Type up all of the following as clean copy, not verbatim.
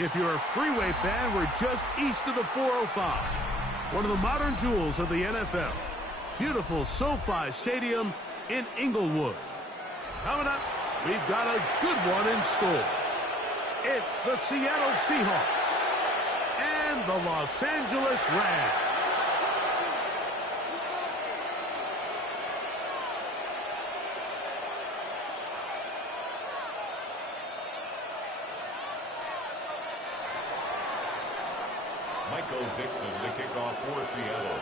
If you're a freeway fan, we're just east of the 405. One of the modern jewels of the NFL. Beautiful SoFi Stadium in Inglewood. Coming up, we've got a good one in store. It's the Seattle Seahawks and the Los Angeles Rams. Dixon to kick off for Seattle.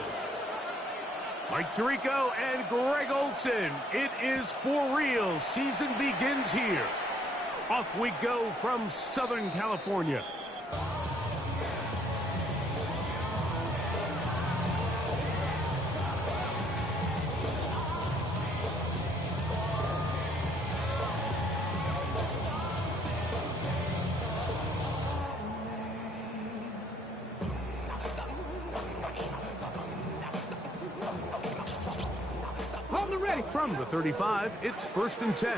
Mike Tirico and Greg Olsen. It is for real. Season begins here. Off we go from Southern California. From the 35, it's 1st and 10.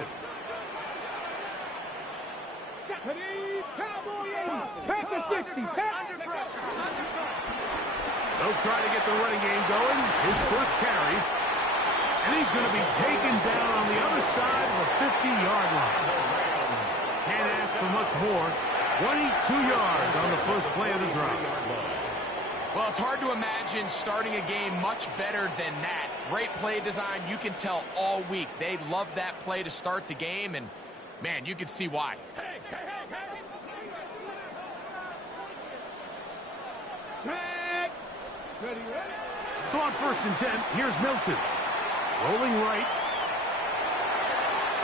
They'll try to get the running game going. His first carry. And he's going to be taken down on the other side of the 50-yard line. Can't ask for much more. 22 yards on the first play of the drive. Well, it's hard to imagine starting a game much better than that. Great play design. You can tell all week. They love that play to start the game, and, man, you can see why. So on 1st and 10, here's Milton. Rolling right.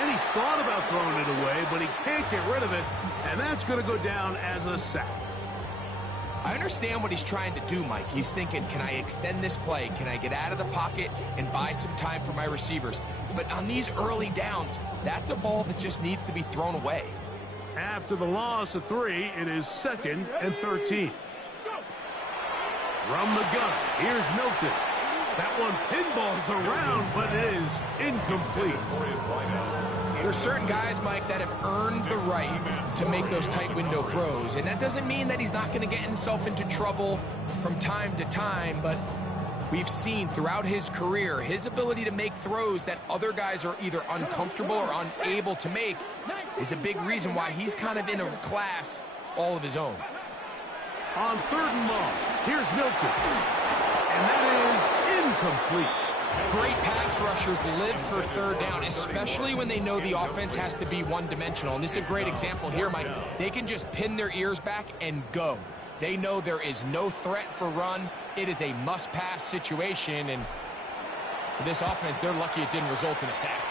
And he thought about throwing it away, but he can't get rid of it, and that's going to go down as a sack. I understand what he's trying to do, Mike. He's thinking, can I extend this play? Can I get out of the pocket and buy some time for my receivers? But on these early downs, that's a ball that just needs to be thrown away. After the loss of 3, it is 2nd and 13. From the gun, here's Milton. That one pinballs around, but it is incomplete. There's certain guys, Mike, that have earned the right to make those tight window throws. And that doesn't mean that he's not going to get himself into trouble from time to time, but we've seen throughout his career his ability to make throws that other guys are either uncomfortable or unable to make is a big reason why he's kind of in a class all of his own. On 3rd and long, here's Milton. And that is incomplete. Great pass rushers live for 3rd down, especially when they know the offense has to be one-dimensional. And this is a great example here, Mike. They can just pin their ears back and go. They know there is no threat for run. It is a must-pass situation, and for this offense, they're lucky it didn't result in a sack.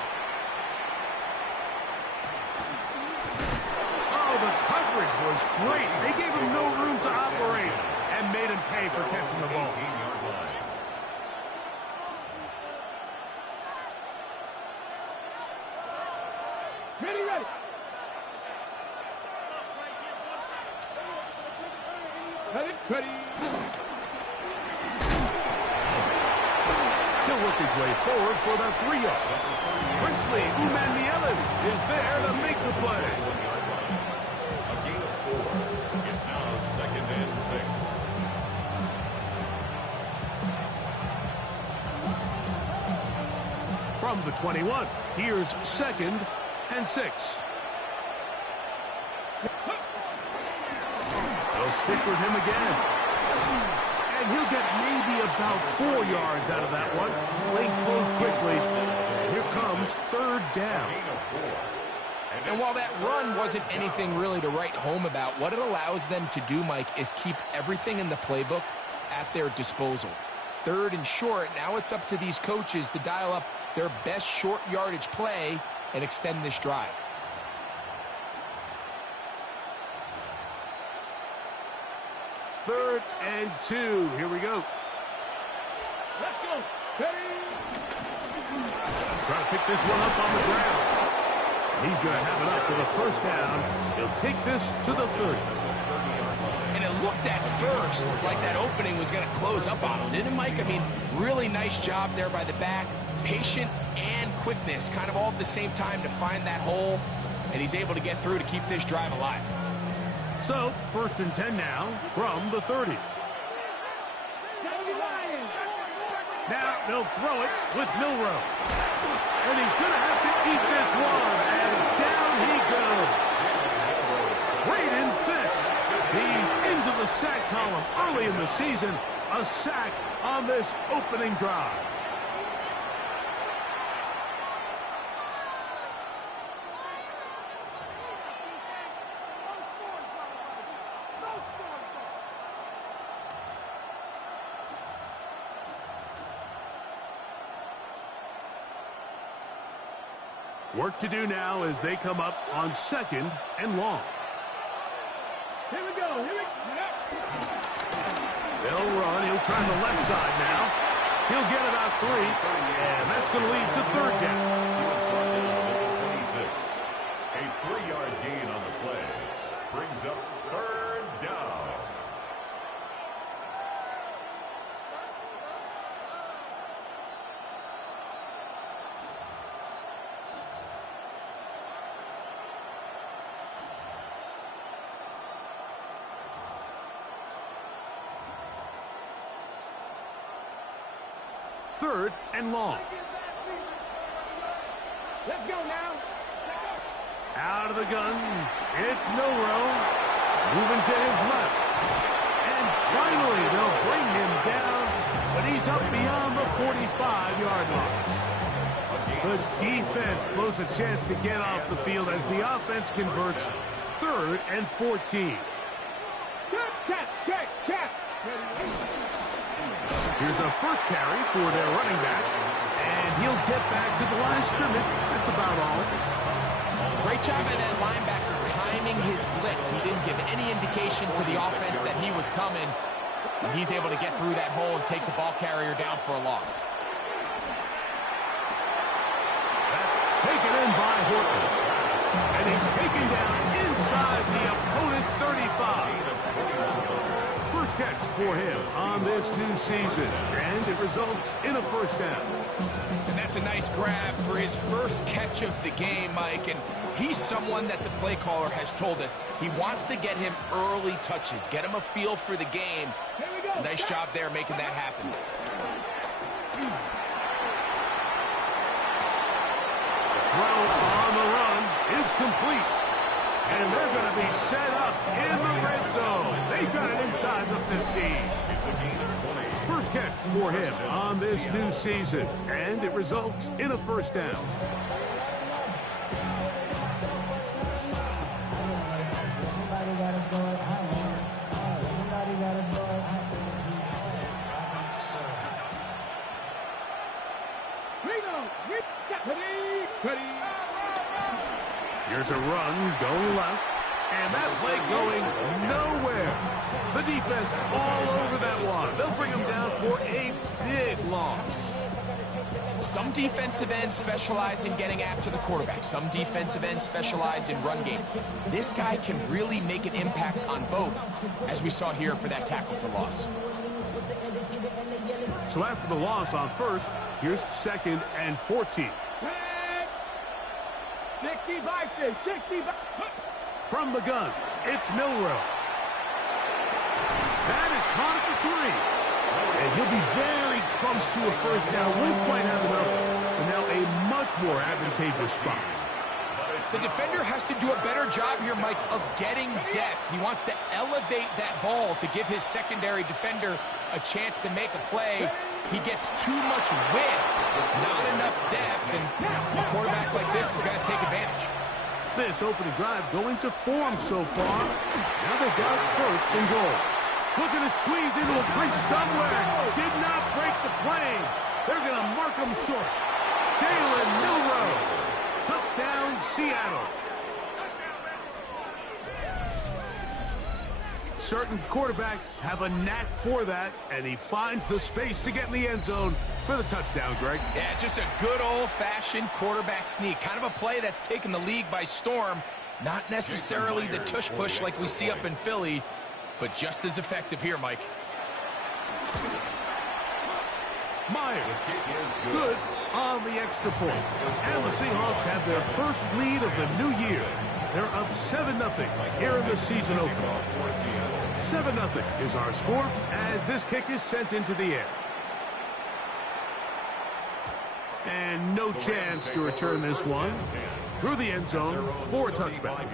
Oh, the coverage was great. They gave him no room to operate and made him pay for catching the ball. Ready. Ready. He'll work his way forward for about 3 yards. Princely Umanmielen is there to make the play. A gain of 4. It's now 2nd and 6. From the 21, here's 2nd and 6. They'll stick with him again. And he'll get maybe about 4 yards out of that one. Play close quickly. And here comes 3rd down. And while that run wasn't anything really to write home about, what it allows them to do, Mike, is keep everything in the playbook at their disposal. 3rd and short, now it's up to these coaches to dial up their best short yardage play and extend this drive. Third and 2. Here we go. Let's go. Ready. Trying to pick this one up on the ground. He's going to have it up for the 1st down. He'll take this to the 30. And it looked at first like that opening was going to close up on him, didn't it, Mike? I mean, really nice job there by the back. Patient and quickness, kind of all at the same time to find that hole. And he's able to get through to keep this drive alive. So, 1st and 10 now from the 30. Now they'll throw it with Milroe. And he's going to have to eat this one. And down he goes. Braden Fisk. He's into the sack column early in the season. A sack on this opening drive. Work to do now as they come up on 2nd and long. Here we go. Here we go. They'll run. He'll try the left side now. He'll get about 3. And that's going to lead to 3rd down. 26. A 3-yard gain on the play. Brings up 3rd down. Third and long. Let's go now. Out of the gun. It's Milroe. Moving to his left. And finally, they'll bring him down. But he's up beyond the 45-yard line. The defense blows a chance to get off the field as the offense converts 3rd and 14. Check. Here's a first carry for their running back. And he'll get back to the line of scrimmage. That's about all. Great job by that linebacker timing his blitz. He didn't give any indication to the offense that he was coming. And he's able to get through that hole and take the ball carrier down for a loss. That's taken in by Horton. And he's taken down inside the opponent's 35. First catch for him on this new season. And it results in a 1st down. And that's a nice grab for his first catch of the game, Mike. And he's someone that the play caller has told us he wants to get him early touches, get him a feel for the game. Nice job there making that happen. Throw on the run is complete. And they're going to be set up in the red zone. They got it inside the 15. It's a gain of 20. First catch for him on this new season. And it results in a 1st down. Here's a run going left. And that play going nowhere. The defense all over that one. They'll bring him down for a big loss. Some defensive ends specialize in getting after the quarterback. Some defensive ends specialize in run game. This guy can really make an impact on both, as we saw here for that tackle for loss. So after the loss on 1st, here's 2nd and 14. 65. From the gun, it's Milroe. That is caught at the 3. And he'll be very close to a 1st down. Won't quite have enough. And now a much more advantageous spot. The defender has to do a better job here, Mike, of getting depth. He wants to elevate that ball to give his secondary defender a chance to make a play. He gets too much width, not enough depth, and a quarterback like this has got to take advantage. This opening drive going to form so far. Now they've got 1st and goal. Looking to squeeze into a crease somewhere. Did not break the plane. They're going to mark him short. Jalen Milroe. Touchdown, Seattle. Certain quarterbacks have a knack for that, and he finds the space to get in the end zone for the touchdown, Greg. Yeah, just a good old-fashioned quarterback sneak. Kind of a play that's taken the league by storm. Not necessarily the tush-push like we see up in Philly, but just as effective here, Mike. Myers, good on the extra point. And the Seahawks have their first lead of the new year. They're up 7-0 here in the season opener. 7-0 is our score as this kick is sent into the air. And no chance to return this one through the end zone for a touchback.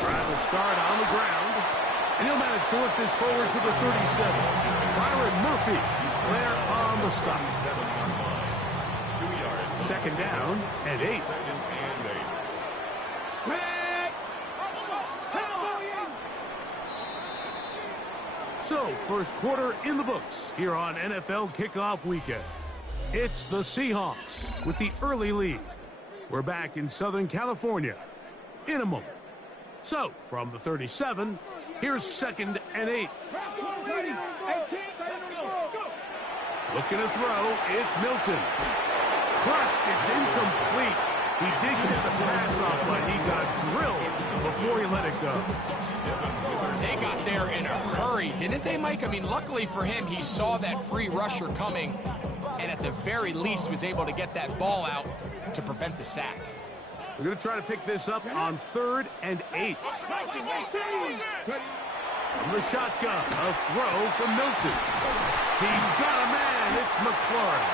Drive will start on the ground, and he'll manage to work this forward to the 37. Byron Murphy there on the stop. 2 down and 8. So, first quarter in the books here on NFL Kickoff Weekend. It's the Seahawks with the early lead. We're back in Southern California in a moment. So, from the 37, here's 2nd and 8. Looking to throw, it's Milton. Crushed, it's incomplete. He did get the pass off, but he got drilled before he let it go. They got there in a hurry, didn't they, Mike? I mean, luckily for him, he saw that free rusher coming, and at the very least was able to get that ball out to prevent the sack. We're going to try to pick this up on 3rd and 8. From the shotgun, a throw from Milton. He's got a man. It's McLaurin.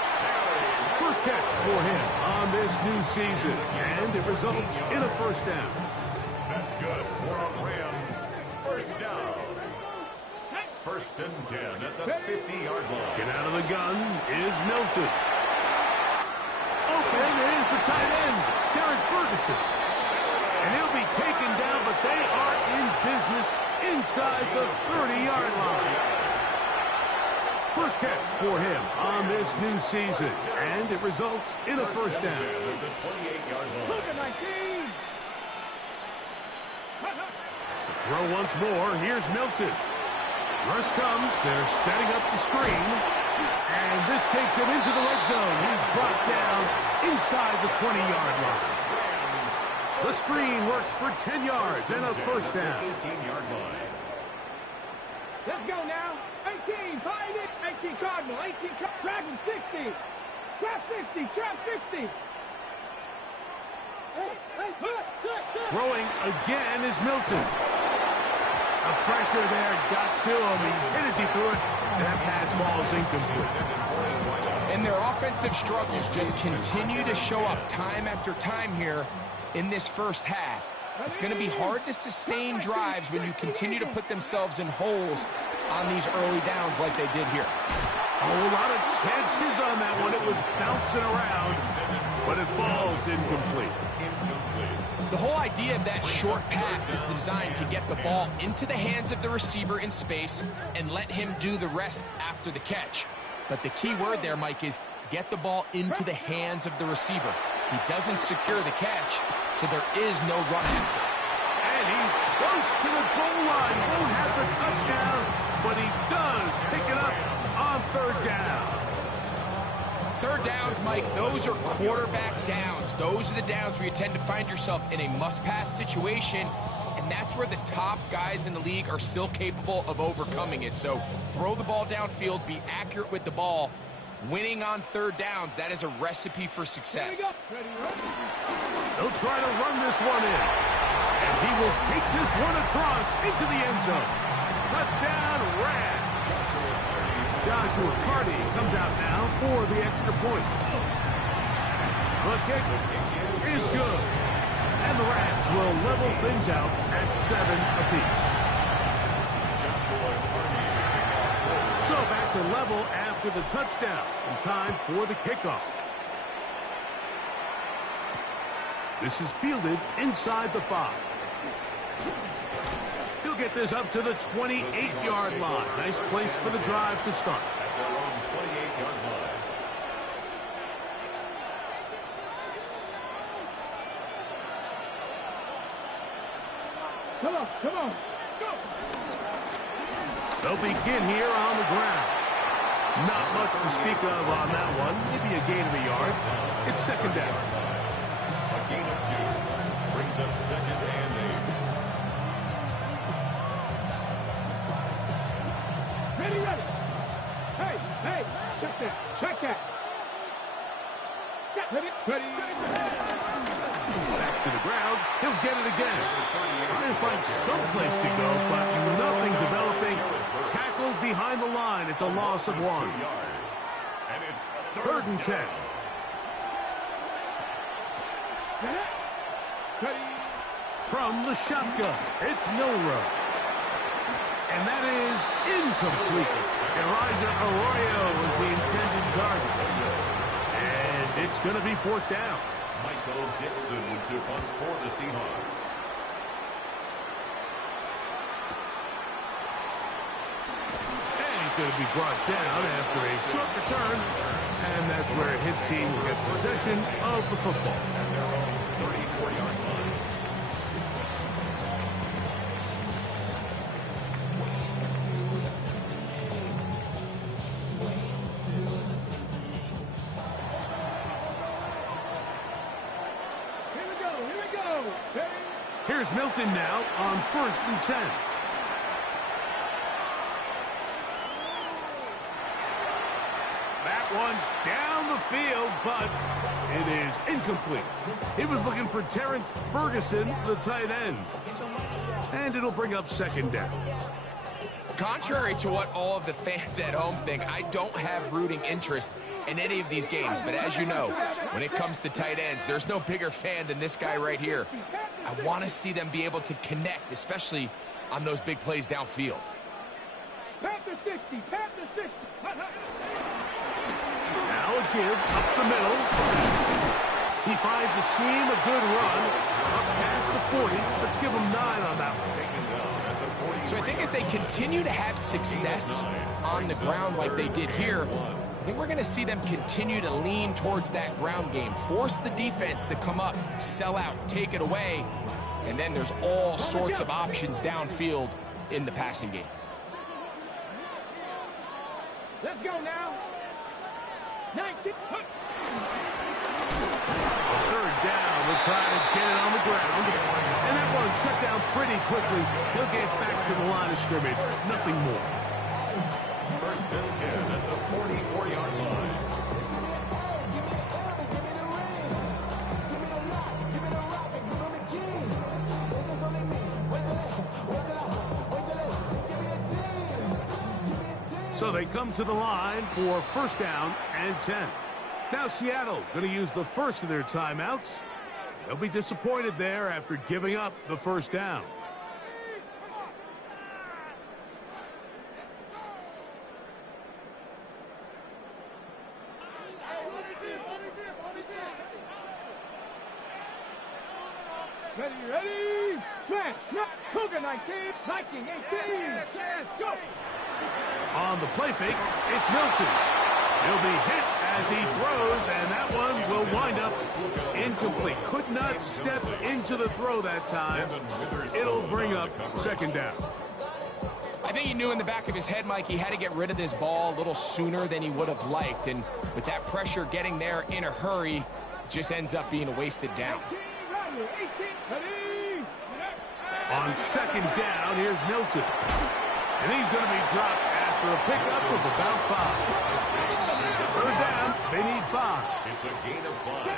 First catch for him on this new season, and it results in a first down. That's good for a Rams first down. 1st and 10 at the 50-yard line. Get out of the gun is Milton. Open is the tight end, Terrence Ferguson. And he'll be taken down, but they are in business inside the 30-yard line. First catch for him on this new season, and it results in a first down. Throw once more. Here's Milton. Rush comes. They're setting up the screen, and this takes him into the red zone. He's brought down inside the 20-yard line. The screen works for 10 yards and a first down. 18-yard line. Let's go now. 18, find it. 18 Cardinal, 18 Dragon, 60. Trap 60, trap 60. Throwing again is Milton. The pressure there got to him. He's hit as he threw it, and that pass ball is incomplete. And their offensive struggles just continue to show up time after time here in this first half. It's going to be hard to sustain drives when you continue to put themselves in holes on these early downs like they did here. A whole lot of chances on that one. It was bouncing around, but it falls incomplete. The whole idea of that short pass is designed to get the ball into the hands of the receiver in space and let him do the rest after the catch. But the key word there, Mike, is get the ball into the hands of the receiver. He doesn't secure the catch, so there is no run after. And he's close to the goal line. Won't have the touchdown, but he does pick it up on 3rd down. 3rd downs, Mike, those are quarterback downs. Those are the downs where you tend to find yourself in a must-pass situation, and that's where the top guys in the league are still capable of overcoming it. So throw the ball downfield, be accurate with the ball. Winning on 3rd downs, that is a recipe for success. They'll try to run this one in. And he will take this one across into the end zone. Touchdown, Rams. Joshua Carty comes out now for the extra point. The kick is good. And the Rams will level things out at 7 apiece. So back to level after the touchdown. In time for the kickoff. This is fielded inside the 5. He'll get this up to the 28-yard line. Nice place for the drive to start. At their own 28-yard line. Come on, come on. Go. They'll begin here on the ground. Not much to speak of on that one. Maybe a gain of a yard. It's 2nd down. A gain of 2 brings up 2nd and 8. Check that. Ready. Back to the ground. He'll get it again. Trying to find some place to go, but nothing developing. Tackled behind the line. It's a loss of 1. And it's Third and 10. From the shotgun, it's Milrow. And that is incomplete. Elijah Arroyo was the intended target. And it's going to be 4th down. Michael Dixon to punt for the Seahawks. And he's going to be brought down after a short return. And that's where his team will get possession of the football. 34-yard line. Here's Milton now on 1st and 10. That one down the field, but it is incomplete. He was looking for Terrence Ferguson, the tight end. And it'll bring up 2nd down. Contrary to what all of the fans at home think, I don't have rooting interest in any of these games. But as you know, when it comes to tight ends, there's no bigger fan than this guy right here. I want to see them be able to connect, especially on those big plays downfield. Panther 60, Panther 60. Now a give up the middle. He finds a seam, a good run. Up past the 40. Let's give him 9 on that one. So I think as they continue to have success on the ground like they did here, I think we're going to see them continue to lean towards that ground game. Force the defense to come up, sell out, take it away, and then there's all sorts of options downfield in the passing game. Let's go now. 19. Third down. We'll try to get it on the ground. And that one shut down pretty quickly. He'll get back to the line of scrimmage. Nothing more. 1st and 10 at the 44-yard line. So they come to the line for 1st down and 10. Now Seattle going to use the first of their timeouts. They'll be disappointed there after giving up the 1st down. Ready, smash, Cougar 19, Viking 18, go! On the play fake, it's Milton. He'll be hit as he throws, and that one will wind up incomplete. Could not step into the throw that time. It'll bring up 2nd down. I think he knew in the back of his head, Mike, he had to get rid of this ball a little sooner than he would have liked. And with that pressure getting there in a hurry, it just ends up being a wasted down. On 2nd down, here's Milton. And he's going to be dropped after a pickup of about 5. 3rd down, they need 5. It's a gain of 5.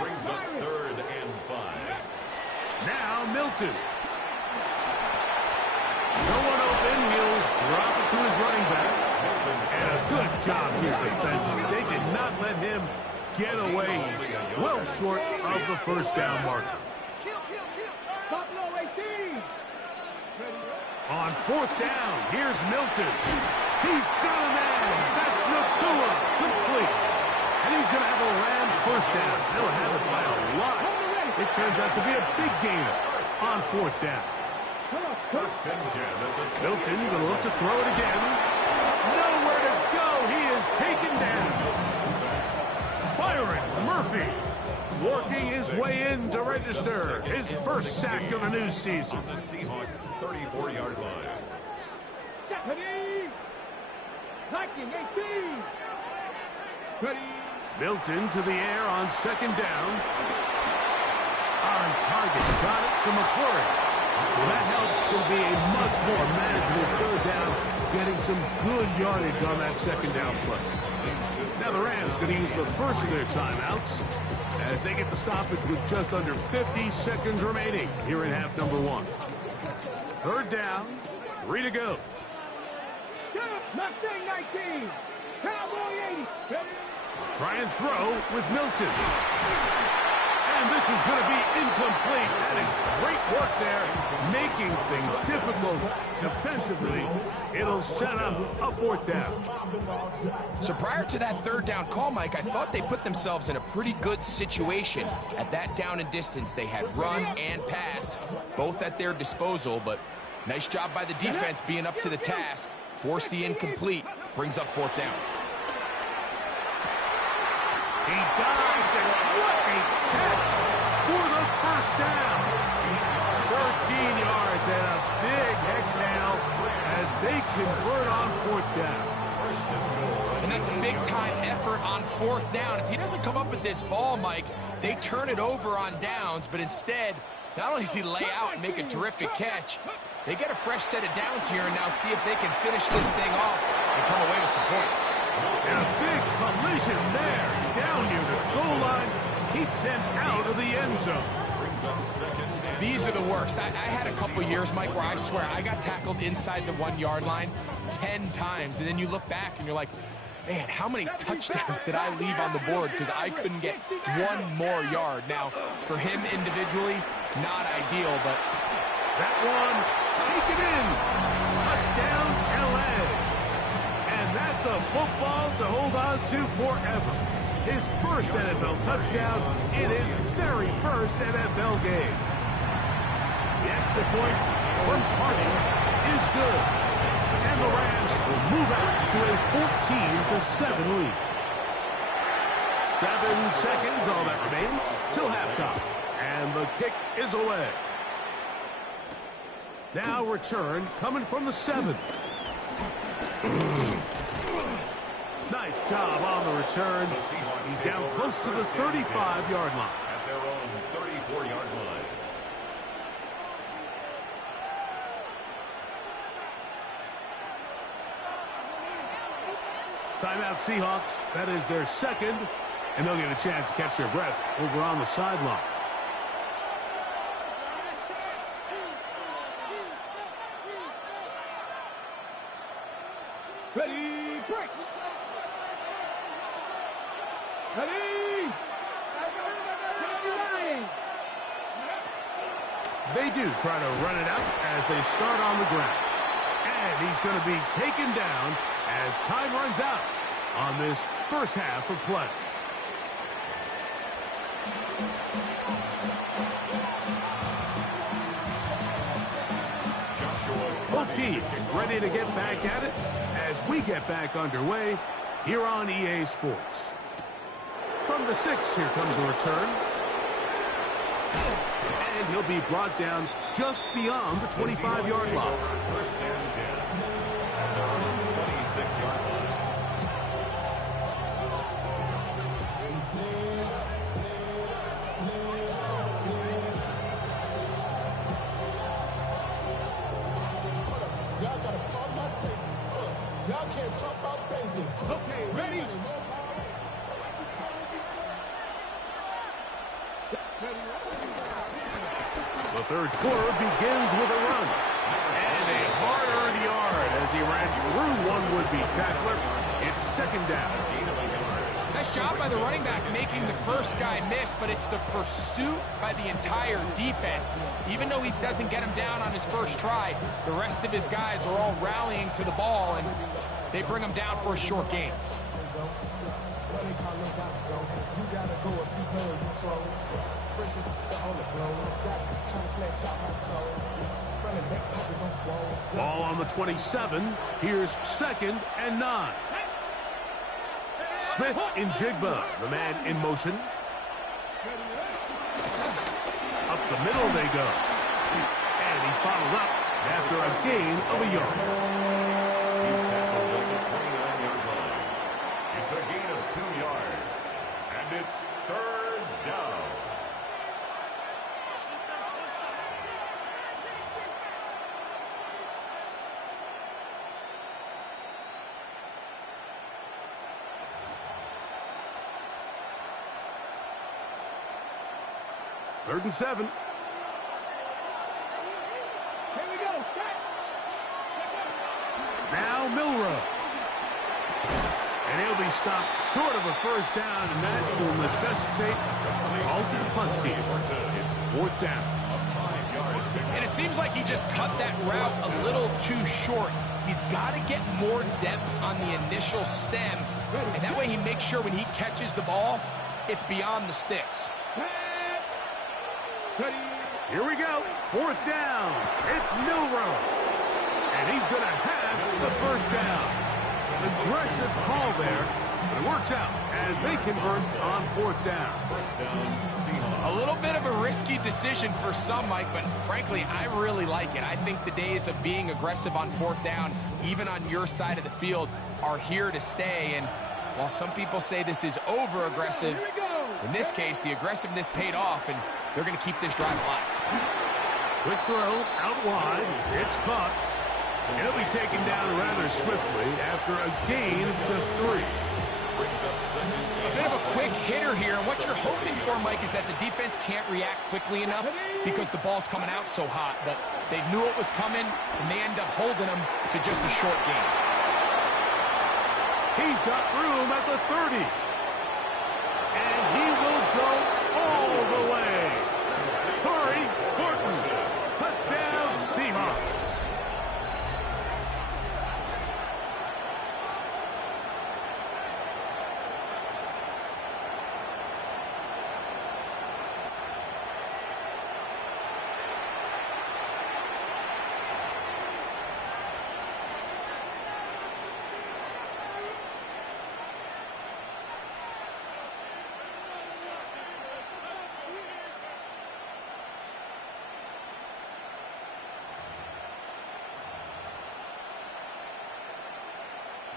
Brings up 3rd and 5. Now Milton. No one open. He'll drop it to his running back. And a good job here defensively. They did not let him get away. He's well short of the 1st down marker. On 4th down, here's Milton. He's got a man. That's Nakua. Complete. And he's going to have a Rams 1st down. They'll have it by a lot. It turns out to be a big gainer on 4th down. 1st and 10 at the 20. Milton going to look to throw it again. Nowhere to go. He is taken down. Byron Murphy working his way in to register his 1st sack of the new season. On the Seahawks 34-yard line. Viking 18. Ready. Milton to the air on 2nd down. On target. Got it to McClure. Well, that helps to be a much more manageable third down, getting some good yardage on that second down play. Now the Rams going to use the first of their timeouts as they get the stoppage with just under 50 seconds remaining here in half number 1. Third down, 3 to go. Mustang 19. Cowboy 80. Try and throw with Milton. And this is going to be incomplete. That is great work there, making things difficult defensively. It'll set up a fourth down. So prior to that third down call, Mike, I thought they put themselves in a pretty good situation. At that down and distance, they had run and pass, both at their disposal, but nice job by the defense being up to the task. Force the incomplete, brings up fourth down. He dives, and what a catch for the first down. 13 yards and a big exhale as they convert on fourth down. And that's a big-time effort on fourth down. If he doesn't come up with this ball, Mike, they turn it over on downs, but instead, not only does he lay out and make a terrific catch, they get a fresh set of downs here and now see if they can finish this thing off and come away with some points. And a big collision there, down near the goal line, keeps him out of the end zone. These are the worst. I had a couple years, Mike, where I swear I got tackled inside the 1 yard line 10 times, and then you look back and you're like, man, how many touchdowns did I leave on the board because I couldn't get one more yard? Now, for him individually, not ideal, but that one, take it in. Touchdown, L.A. And that's a football to hold on to forever. His first NFL touchdown in his very first NFL game. The extra point from Harding is good. And the Rams will move out to a 14-7 lead. 7 seconds, all that remains, till halftime. And the kick is away. Now return coming from the 7. Nice job on the return. He's down close to the 35-yard line. At their own 34-yard line. Timeout Seahawks. That is their second, and they'll get a chance to catch their breath over on the sideline. Ready, break. Ready. They do try to run it out as they start on the ground. And he's going to be taken down as time runs out on this first half of play. Both teams ready to get back at it as we get back underway here on EA Sports. From the 6, here comes the return. And he'll be brought down just beyond the 25-yard line. First and 10. At their own 26-yard line. Y'all can't talk about basic. Okay, ready. The third quarter begins with a run. And a hard-earned yard as he ran through one would-be tackler. It's second down. nice job by the running back making the first guy miss, but it's the pursuit by the entire defense. Even though he doesn't get him down on his first try, the rest of his guys are all rallying to the ball, and they bring him down for a short gain. Ball on the 27. Here's second and 9. Smith in Jigba, the man in motion. Up the middle they go. And he's followed up after a gain of a yard. He's tackled at the 29-yard line. It's a gain of 2 yards. And it's third down. 3rd and 7. Here we go. Set. Now Milrow. And he'll be stopped short of a first down, and that will necessitate the alternate punt team. It's 4th down. And it seems like he just cut that route a little too short. He's got to get more depth on the initial stem, and that way he makes sure when he catches the ball, it's beyond the sticks. Here we go. 4th down. It's Milrow. And he's going to have the first down. Aggressive call there, but it works out as they convert on 4th down. A little bit of a risky decision for some, Mike, but frankly, I really like it. I think the days of being aggressive on 4th down, even on your side of the field, are here to stay. And while some people say this is over-aggressive, in this case, the aggressiveness paid off, and they're going to keep this drive alive. Quick throw out wide. It's caught. He'll be taken down rather swiftly after a gain of just 3. A bit of a quick hitter here, and what you're hoping for, Mike, is that the defense can't react quickly enough because the ball's coming out so hot. But they knew it was coming, and they end up holding them to just a short gain. He's got room at the 30. And he will go all the way. Corey Horton, touchdown Seahawks.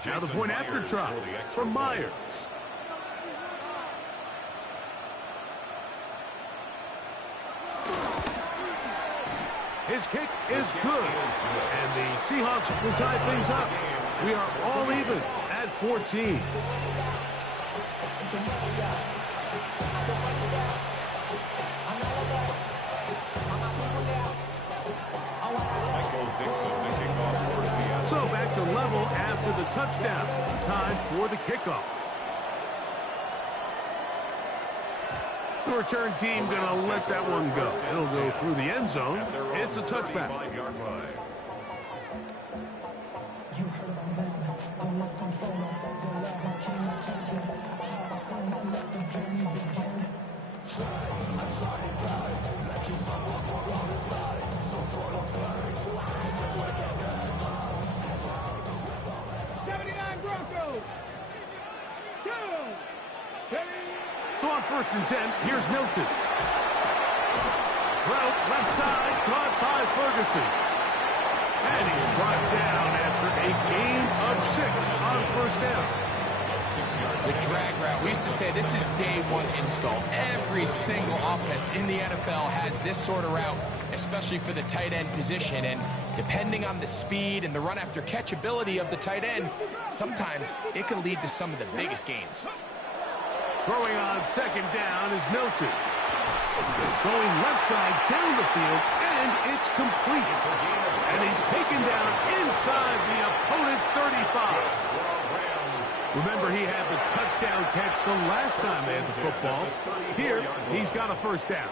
Now the point after try from Myers. His kick is good. And the Seahawks will tie things up. We are all even at 14. So back to level after the touchdown. Time for the kickoff. The return team going to let that one go. It'll go through the end zone. It's a touchback. So on 1st and 10, here's Milton. Route left side, caught by Ferguson. And he's brought down after a gain of 6 on 1st down. The drag route. We used to say this is day one install. Every single offense in the NFL has this sort of route, especially for the tight end position. And depending on the speed and the run after catch ability of the tight end, sometimes it can lead to some of the biggest gains. Throwing on 2nd down is Milton. Going left side down the field, and it's complete. And he's taken down inside the opponent's 35. Remember, he had the touchdown catch the last time they had the football. Here, he's got a 1st down.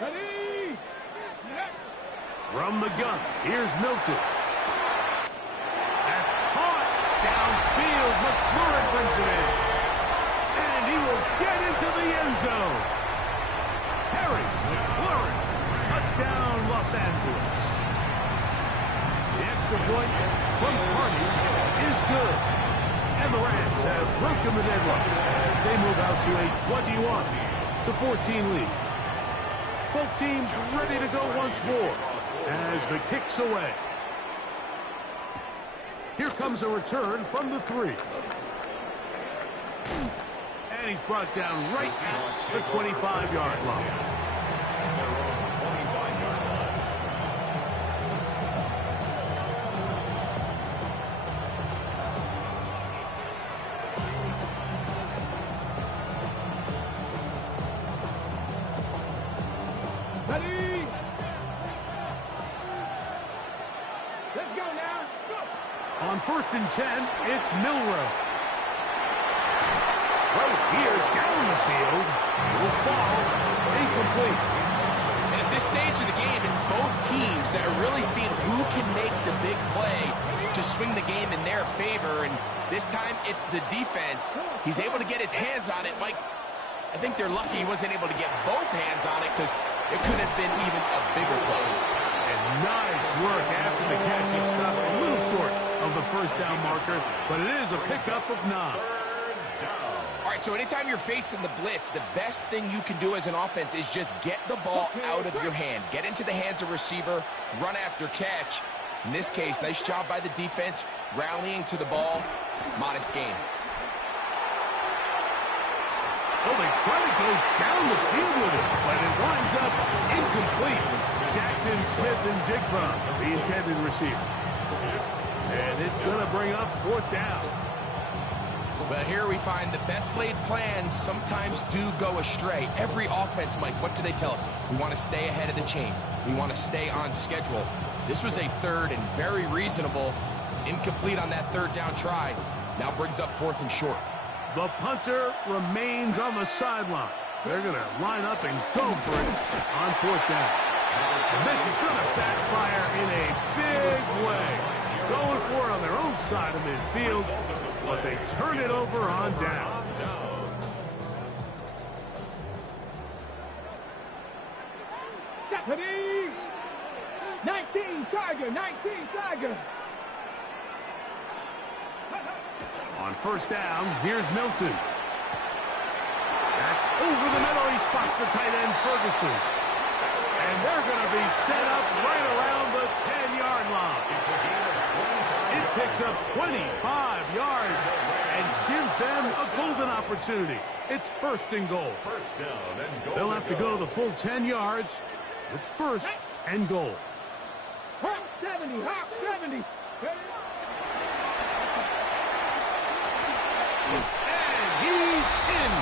Ready? From the gun, here's Milton. That's caught downfield. McLaurin brings it in. And he will get into the end zone. Harris McLaurin, touchdown Los Angeles. The extra point from Carney is good. And the Rams have broken the deadlock as they move out to a 21-14 lead. Both teams ready to go once more as the kick's away. Here comes a return from the 3. And he's brought down right at the 25-yard line. Ready? Let's go now. Go. On 1st and 10, it's Milroe. Right here, down the field. It will fall. Incomplete. And at this stage of the game, it's both teams that are really seeing who can make the big play to swing the game in their favor. And this time, it's the defense. He's able to get his hands on it. Mike, I think they're lucky he wasn't able to get both hands on it because it could have been even a bigger play. And nice work after the catch. He stopped a little short of the first down marker, but it is a pickup of 9. All right, so anytime you're facing the blitz, the best thing you can do as an offense is just get the ball out of your hand. Get into the hands of receiver, run after catch. In this case, nice job by the defense, rallying to the ball. Modest gain. Oh, they try to go down the field with it, but it winds up incomplete. Jackson, Smith, and Digba, the intended receiver. And it's going to bring up 4th down. But here we find the best laid plans sometimes do go astray. Every offense, Mike, what do they tell us? We want to stay ahead of the chains. We want to stay on schedule. This was a 3rd and very reasonable. Incomplete on that 3rd down try. Now brings up 4th and short. The punter remains on the sideline. They're going to line up and go for it on 4th down. And this is going to backfire in a big way. Going for it on their own side of midfield, but they turn it over on down. Ready? 19 Tiger, 19 Tiger. On 1st down, here's Milton. That's over the middle. He spots the tight end, Ferguson. And they're going to be set up right around the 10-yard line. It picks up 25 yards and gives them a golden opportunity. It's 1st and goal. They'll have to go the full 10 yards with 1st and goal. Hawk 70, Hawk 70. And he's in.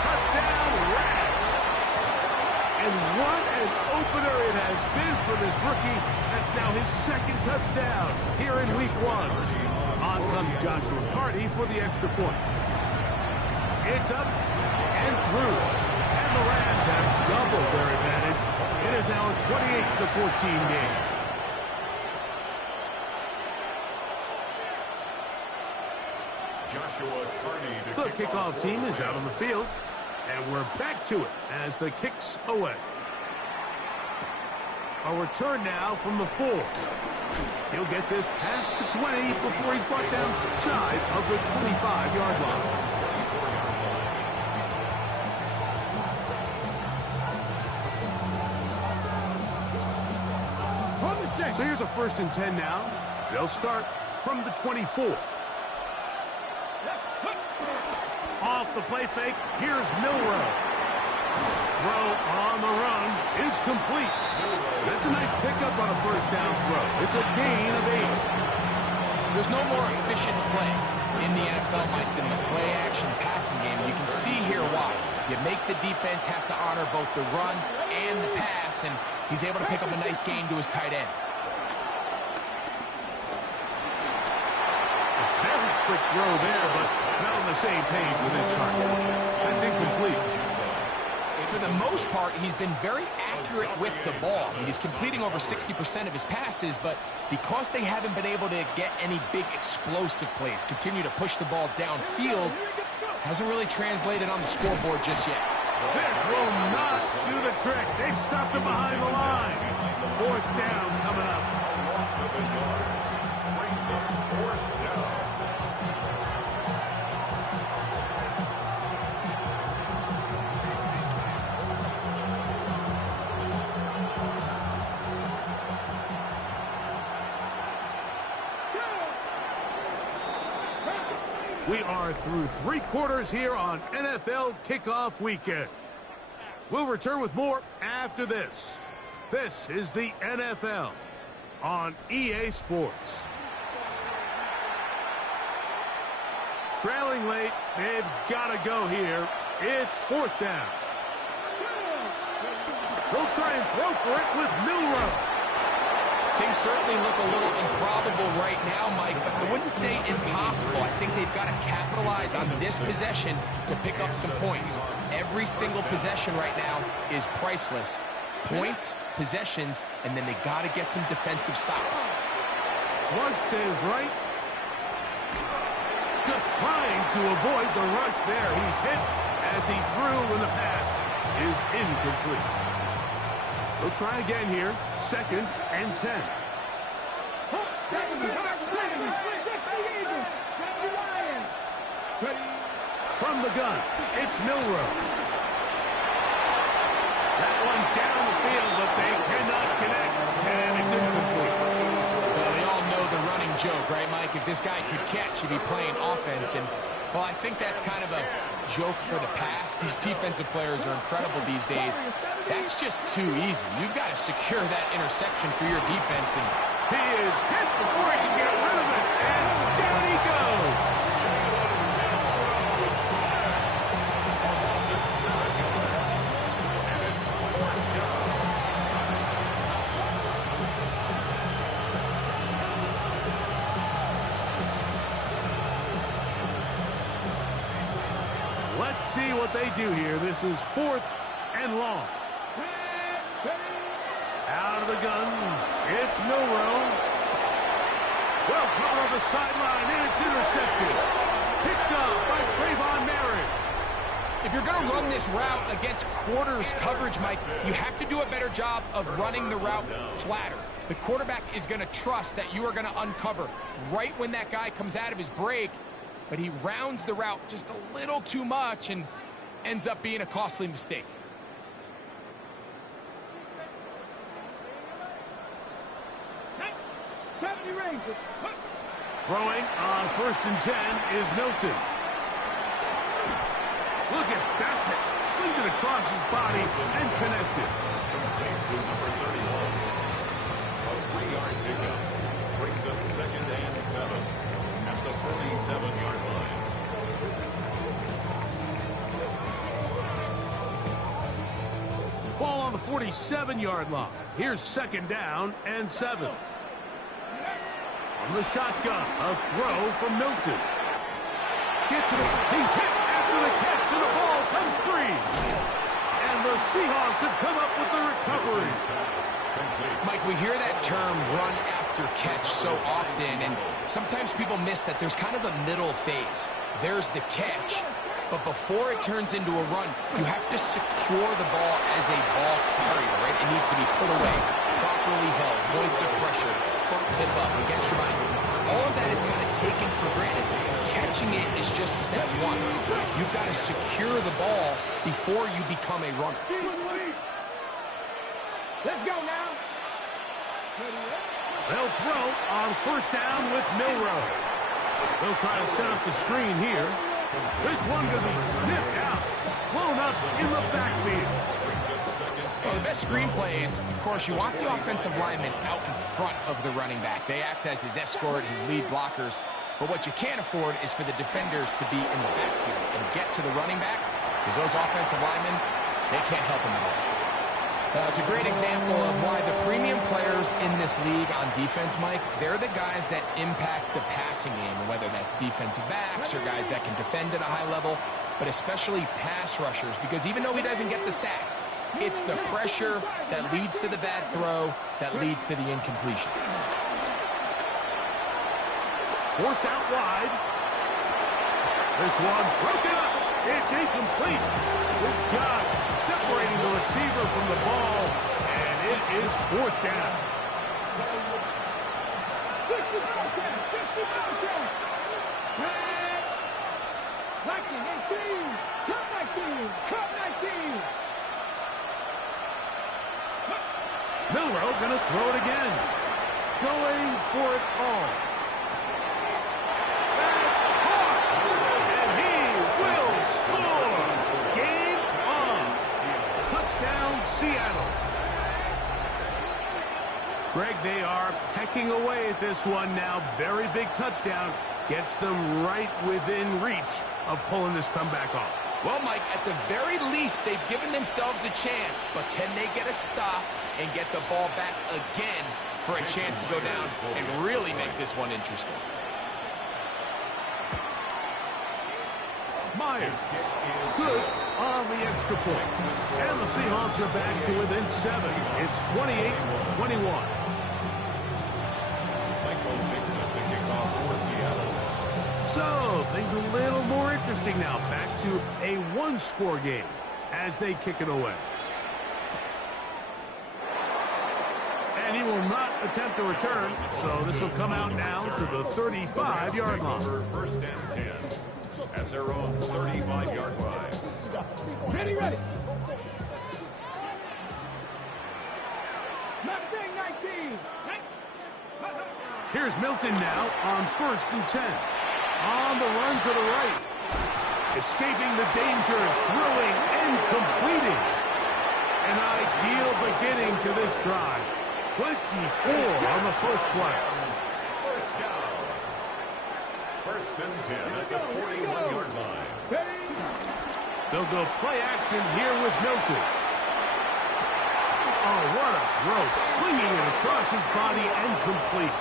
Touchdown, Rams. And what an opener it has been for this rookie. That's now his 2nd touchdown here in week 1. On comes Joshua Carty for the extra point. It's up and through. And the Rams have doubled their advantage. It is now a 28-14 game. The kickoff team is out on the field, and we're back to it as the kick's away. A return now from the 4. He'll get this past the 20 before he's brought down shy of the 25-yard line. So here's a 1st and 10 now. They'll start from the 24. Off the play fake, here's Milroe. Throw on the run is complete. That's a nice pickup on a 1st down throw. It's a gain of 8. There's no more efficient play in the NFL, Mike, than the play-action passing game. You can see here why. You make the defense have to honor both the run and the pass, and he's able to pick up a nice gain to his tight end. Very quick throw there, but not on the same page with his target. That's incomplete. For the most part, he's been very accurate with the ball. I mean, he's completing over 60% of his passes, but because they haven't been able to get any big explosive plays, continue to push the ball downfield, hasn't really translated on the scoreboard just yet. This will not do the trick. They've stopped him behind the line. 4th down coming up. We are through 3 quarters here on NFL Kickoff Weekend. We'll return with more after this. This is the NFL on EA Sports. Trailing late, they've got to go here. It's 4th down. They'll try and throw for it with Milroe. Things certainly look a little improbable right now, Mike, but I wouldn't say impossible. I think they've got to capitalize on this possession to pick up some points. Every single possession right now is priceless. Points, possessions, and then they got to get some defensive stops. Flush to his right. Just trying to avoid the rush there. He's hit as he threw when the pass is incomplete. They'll try again here. 2nd and 10. From the gun, it's Milroe. That one down the field, but they cannot connect, and it's incomplete. Well, they all know the running joke, right, Mike? If this guy could catch, he'd be playing offense, and, well, I think that's kind of a joke for the past. These defensive players are incredible these days. That's just too easy. You've got to secure that interception for your defense, and he is hit before he can get rid of it, and down he goes. Let's see what they do here. This is 4th and long. Out of the gun, it's Milroe. Well covered on the sideline, and it's intercepted. Picked up by Trayvon Merritt. If you're going to run this route against quarters coverage, Mike, you have to do a better job of running the route flatter. The quarterback is going to trust that you are going to uncover right when that guy comes out of his break, but he rounds the route just a little too much and ends up being a costly mistake. Throwing on 1st and 10 is Milton. Look at that. Slinged it across his body and connected. To number 31. A 3-yard pickup. Brings up 2nd and 7 at the 47-yard line. Ball on the 47-yard line. Here's 2nd down and 7. From the shotgun, a throw from Milton. Gets it. He's hit after the catch, and the ball comes free. And the Seahawks have come up with the recovery. Mike, we hear that term run after catch so often, and sometimes people miss that there's kind of a middle phase. There's the catch, but before it turns into a run, you have to secure the ball as a ball carrier, right? It needs to be put away, properly held, points of pressure, front tip up against your mind. All of that is kind of taken for granted. Catching it is just step one. You've got to secure the ball before you become a runner. Let's go now. They'll throw on 1st down with Milroe. They'll try to set up the screen here. This one going to be sniffed out. Blown up in the backfield. Well, the best screen plays, of course, you want the offensive lineman out in front of the running back. They act as his escort, his lead blockers. But what you can't afford is for the defenders to be in the backfield and get to the running back, because those offensive linemen, they can't help him at all. It's a great example of why the premium players in this league on defense, Mike, they're the guys that impact the passing game, whether that's defensive backs or guys that can defend at a high level, but especially pass rushers, because even though he doesn't get the sack, it's the pressure that leads to the bad throw, that leads to the incompletion. Forced out wide. This one broken up. It's incomplete. Good job separating the receiver from the ball, and it is 4th down. 19. Milroe going to throw it again. Going for it all. That's caught. And he will score. Game on. Touchdown, Seattle. Greg, they are pecking away at this one now. Very big touchdown. Gets them right within reach of pulling this comeback off. Well, Mike, at the very least, they've given themselves a chance, but can they get a stop and get the ball back again for a chance to go down and really make this one interesting? Myers, good on the extra point. And the Seahawks are back to within 7. It's 28-21. Michael picks up the kickoff for Seattle. So, things a little more interesting now. Back to a one-score game as they kick it away. And he will not attempt a return, so this will come out now to the 35-yard line. First and 10 at their own 35-yard line. Ready, ready. Mustang 19. Here's Milton now on 1st and 10. On the run to the right. Escaping the danger, throwing and completing. An ideal beginning to this drive. 24 on the first play. First down. First and 10 at the 41-yard line. They'll go play action here with Milton. Oh, what a throw. Slinging it across his body and complete.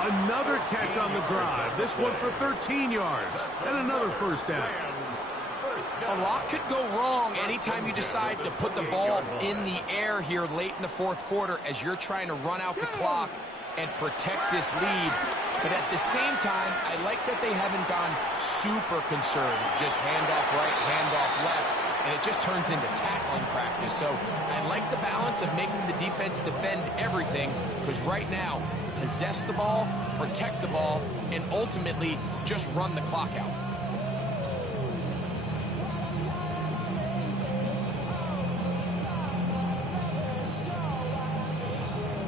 Another catch on the drive. This one for 13 yards. And another first down. A lot could go wrong anytime you decide to put the ball in the air here late in the fourth quarter as you're trying to run out the clock and protect this lead. But at the same time, I like that they haven't gone super conservative. Just handoff right, handoff left, and it just turns into tackling practice. So I like the balance of making the defense defend everything, because right now, possess the ball, protect the ball, and ultimately just run the clock out.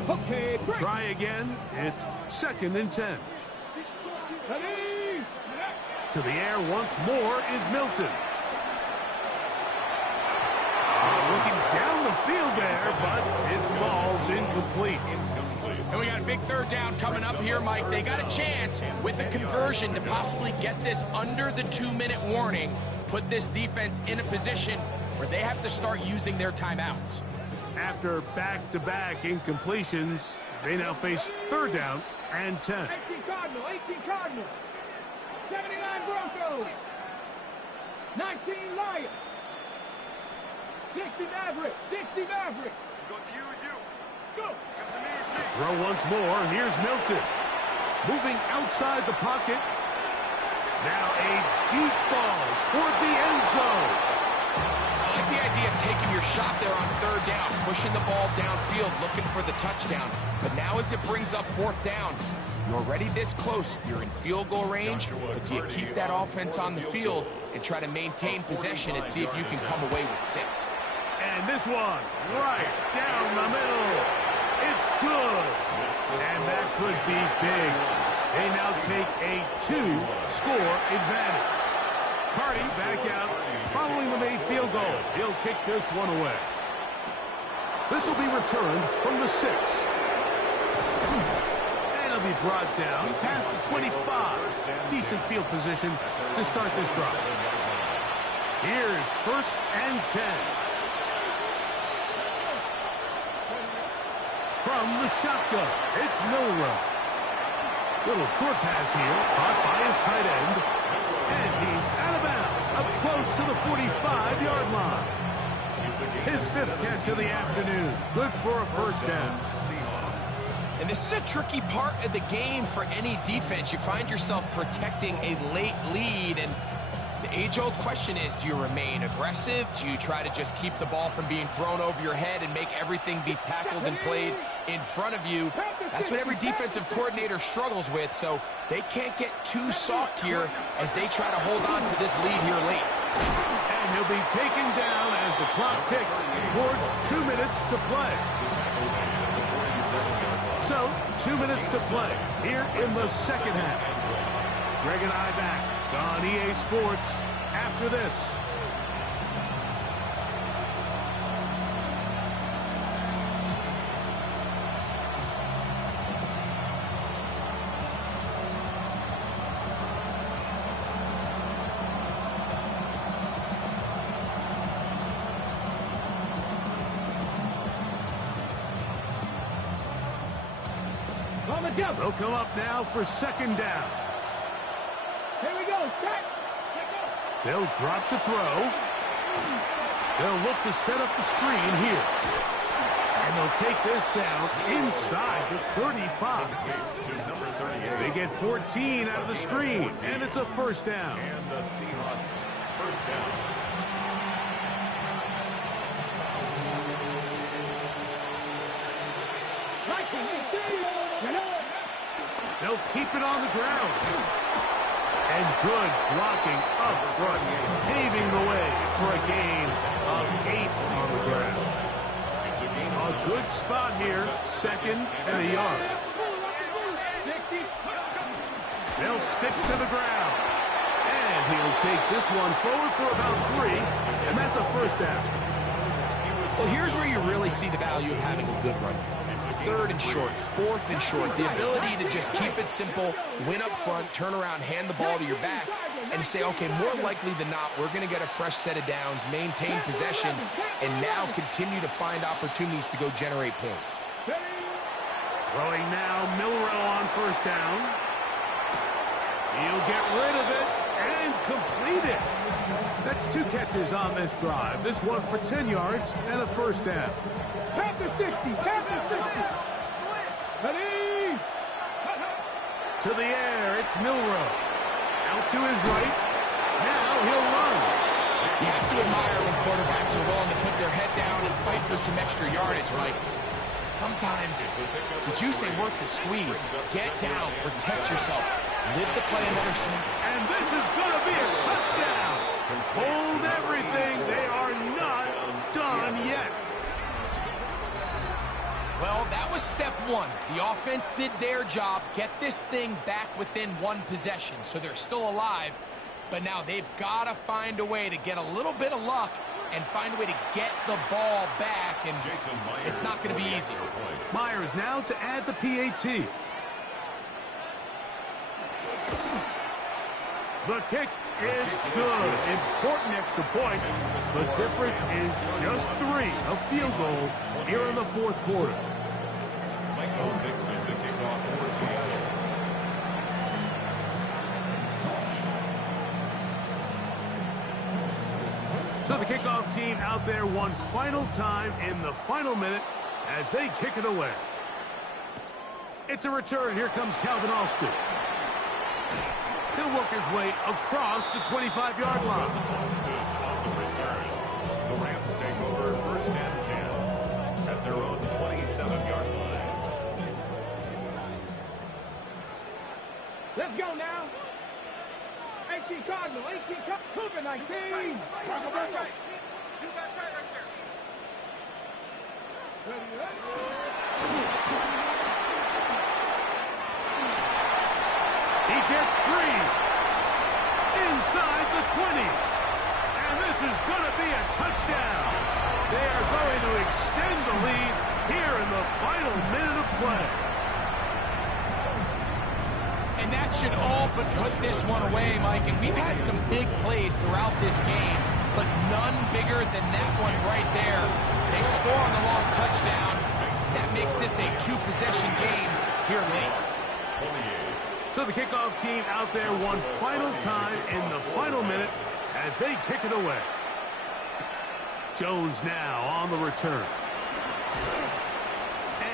Okay, break. Try again. It's 2nd and 10. Ready. To the air once more is Milton. Looking down the field there, but it falls incomplete. And we got a big third down coming up here, Mike. They got a chance with a conversion to possibly get this under the 2-minute warning, put this defense in a position where they have to start using their timeouts. After back-to-back incompletions, they now face 3rd down and 10. 18 Cardinals, 18 Cardinals. 79 Broncos. 19 Lions. 60 Mavericks, 60 Mavericks. Go. Throw once more. Here's Milton. Moving outside the pocket. Now a deep ball toward the end zone. I like the idea of taking your shot there on 3rd down, pushing the ball downfield, looking for the touchdown. But now as it brings up 4th down, you're already this close. You're in field goal range, but do you keep that offense on the field and try to maintain possession and see if you can come away with 6? And this one, right down the middle. It's good. And that could be big. They now take a 2-score advantage. Cardi back out following the made field goal. He'll kick this one away. This will be returned from the 6. And it'll be brought down past the 25. Decent field position to start this drive. Here's 1st and 10. From the shotgun, it's Milrow. Little short pass here, caught by his tight end. And he's out of bounds, up close to the 45-yard line. His 5th catch of the afternoon. Good for a first down. And this is a tricky part of the game for any defense. You find yourself protecting a late lead, and the age-old question is, do you remain aggressive? Do you try to just keep the ball from being thrown over your head and make everything be tackled and played in front of you? That's what every defensive coordinator struggles with, so they can't get too soft here as they try to hold on to this lead here late. And he'll be taken down as the clock ticks towards 2 minutes to play. So, 2 minutes to play here in the 2nd half. Greg and I back on EA Sports after this. on the jump. They'll come up now for second down. Here we go. Start. They'll drop to throw. They'll look to set up the screen here. And they'll take this down inside the 35. To number 38. They get 14 out of the screen, and it's a first down. And the Seahawks first down. They'll keep it on the ground. And good blocking up front, paving the way for a gain of 8 on the ground. A good spot here, second and a yard. They'll stick to the ground. And he'll take this one forward for about 3, and that's a first down. Well, here's where you really see the value of having a good run. Third and short, fourth and short. The ability to just keep it simple, win up front, turn around, hand the ball to your back, and say, okay, more likely than not, we're going to get a fresh set of downs, maintain possession, and now continue to find opportunities to go generate points. Throwing now, Milrow on first down. He'll get rid of it and complete it. That's 2 catches on this drive. This one for 10 yards and a first down. Half the 60. Half the 60. Ready. To the air, it's Milrow. Out to his right. Now he'll run. You have to admire when quarterbacks are willing to put their head down and fight for some extra yardage, Mike. Sometimes the juice ain't worth the squeeze. Get down, protect yourself, live to play another snap. And this is going to be a touchdown. Hold everything. They are not done yet. Well, that was step one. The offense did their job, get this thing back within 1 possession, so they're still alive. But now they've got to find a way to get a little bit of luck and find a way to get the ball back, and it's not going to be easy. Myers now to add the PAT. The kick is good. Important extra point. The difference is just 3. A field goal here in the 4th quarter. Michael Dixon to kick off for Seattle. So the kickoff team out there one final time in the final minute as they kick it away. It's a return. Here comes Calvin Austin. He'll work his way across the 25-yard line. Austin on the return. The Rams take over first and 10 at their own 27-yard line. Let's go now. 18 Cardinal, 18 Cougar 19. You got right there. He gets 3 inside the 20. And this is going to be a touchdown. They are going to extend the lead here in the final minute of play. And that should all but put this one away, Mike. And we've had some big plays throughout this game, but none bigger than that one right there. They score on the long touchdown. That makes this a 2-possession game here late. So the kickoff team out there one final time in the final minute as they kick it away. Jones now on the return.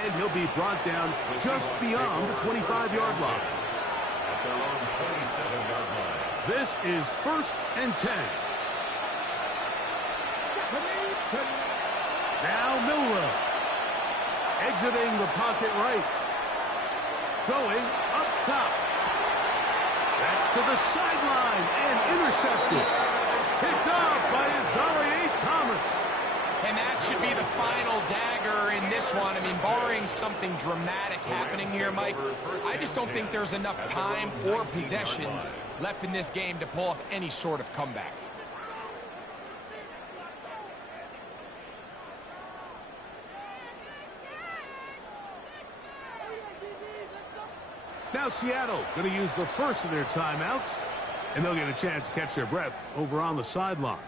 And he'll be brought down just beyond the 25-yard line. At their own 27-yard line. This is first and 10. Now Milrow. Exiting the pocket right. Going up top. That's to the sideline and intercepted. Picked off by Azareye'h Thomas. And that should be the final dagger in this one. I mean, barring something dramatic happening here, Mike, I just don't think there's enough time or possessions left in this game to pull off any sort of comeback. Now Seattle going to use the first of their timeouts, and they'll get a chance to catch their breath over on the sideline.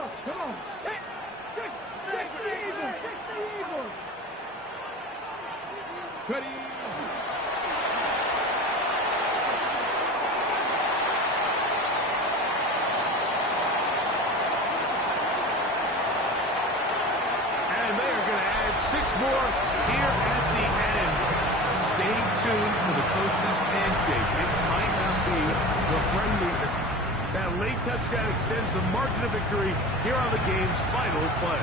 Come on. Fix the Eagles. Fix the Eagles. Ready. And they are going to add 6 more here at the end. Stay tuned for the coach's handshake. It might not be the friendliest. That late touchdown extends the margin of victory here on the game's final play.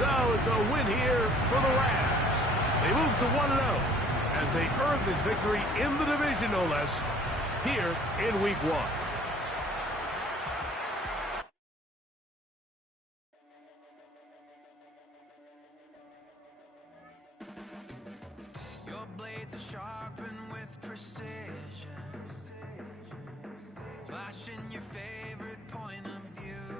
So it's a win here for the Rams. They move to 1-0 as they earn this victory in the division, no less, here in Week 1. Your blades are sharpened with precision, flashing your favorite point of view.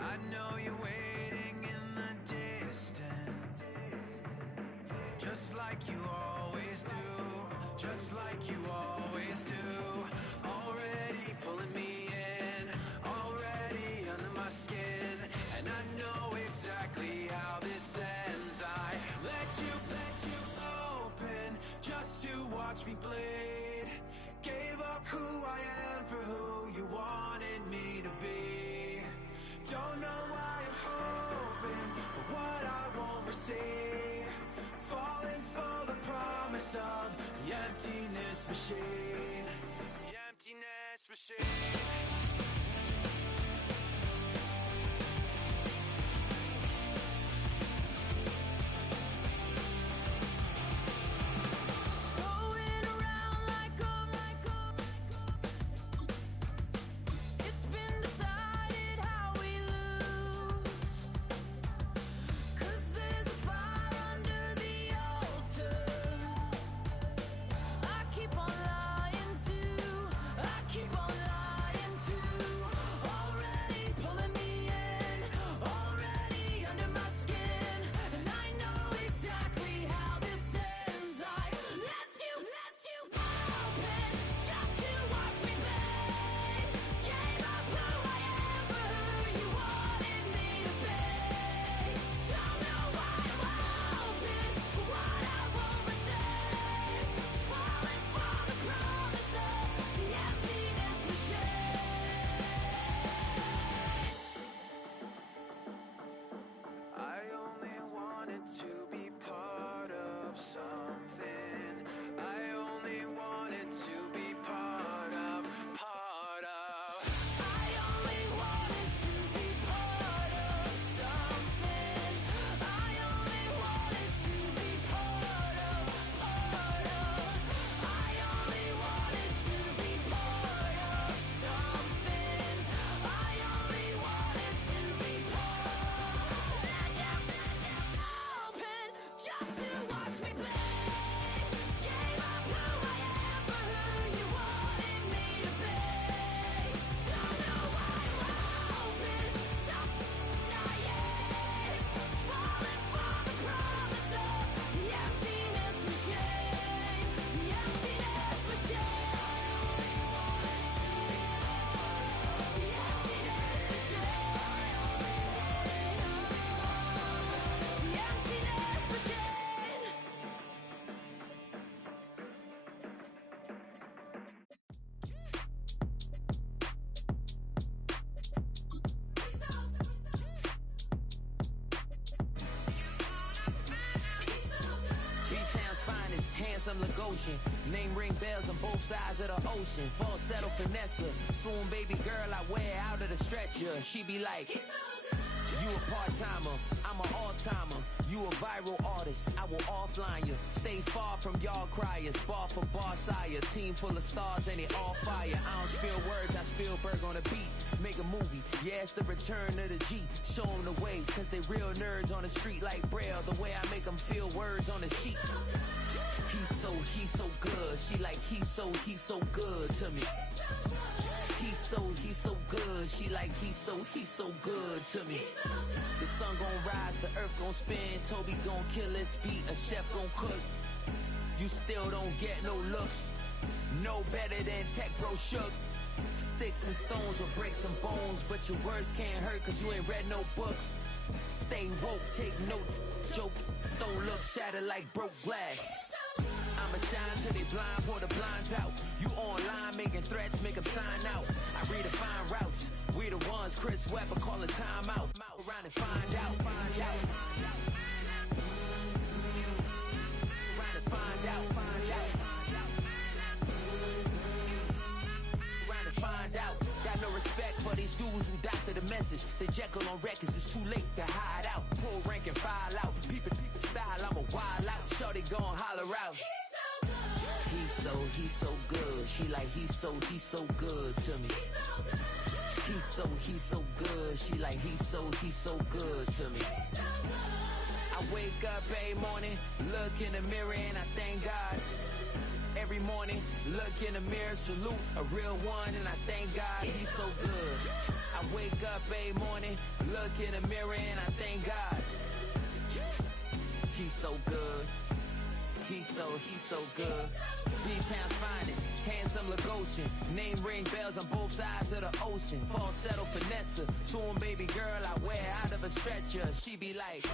I know you're waiting in the distance, just like you always do, just like you always do. Already pulling me in, already under my skin, and I know exactly how this ends. I let you open just to watch me bleed. Gave up who I am for who you wanted me to be. Don't know why I'm hoping for what I won't receive. Falling for the promise of the emptiness machine. The emptiness machine. Handsome Lagosian, name ring bells on both sides of the ocean. Falsetto finesse, soon baby girl I wear out of the stretcher. She be like, you a part-timer, I'm an all-timer. You a viral artist, I will offline you. Stay far from y'all criers, bar for bar sire. Team full of stars and it all fire. I don't spill words, I Spielberg on the beat. Make a movie, yeah, it's the return of the G. Show them the way, cause they real nerds on the street like Braille. The way I make them feel words on the sheet. He's so good. She like, he's so good to me. He's so good. She like, he's so good to me. The sun gon' rise, the earth gon' spin. Toby gon' kill this beat, a chef gon' cook. You still don't get no looks. No better than Tech Bro Shook. Sticks and stones will break some bones, but your words can't hurt cause you ain't read no books. Stay woke, take notes, joke, don't look shattered like broke glass. I'ma shine till they blind, pour the blinds out. You online making threats, make them sign out. I redefine routes, we the ones Chris Webber calling time out. Around and find out, find out. Around and find out, find out. Around and find out. Got no respect for these dudes who doctor the message. The Jekyll on records, it's too late to hide out. Pull rank and file out. People style, I'm a wild out. Shorty gon' holler out. He's so good. She like he's so good to me. He's so good. She like he's so good to me. I wake up every morning, look in the mirror and I thank God. Every morning, look in the mirror, salute a real one and I thank God he's so good. I wake up every morning, look in the mirror and I thank God. He's so good. He's so good. B-Town's finest, handsome Lagosian. Name ring bells on both sides of the ocean. Falsetto finesse, soon baby girl I wear out of a stretcher. She be like,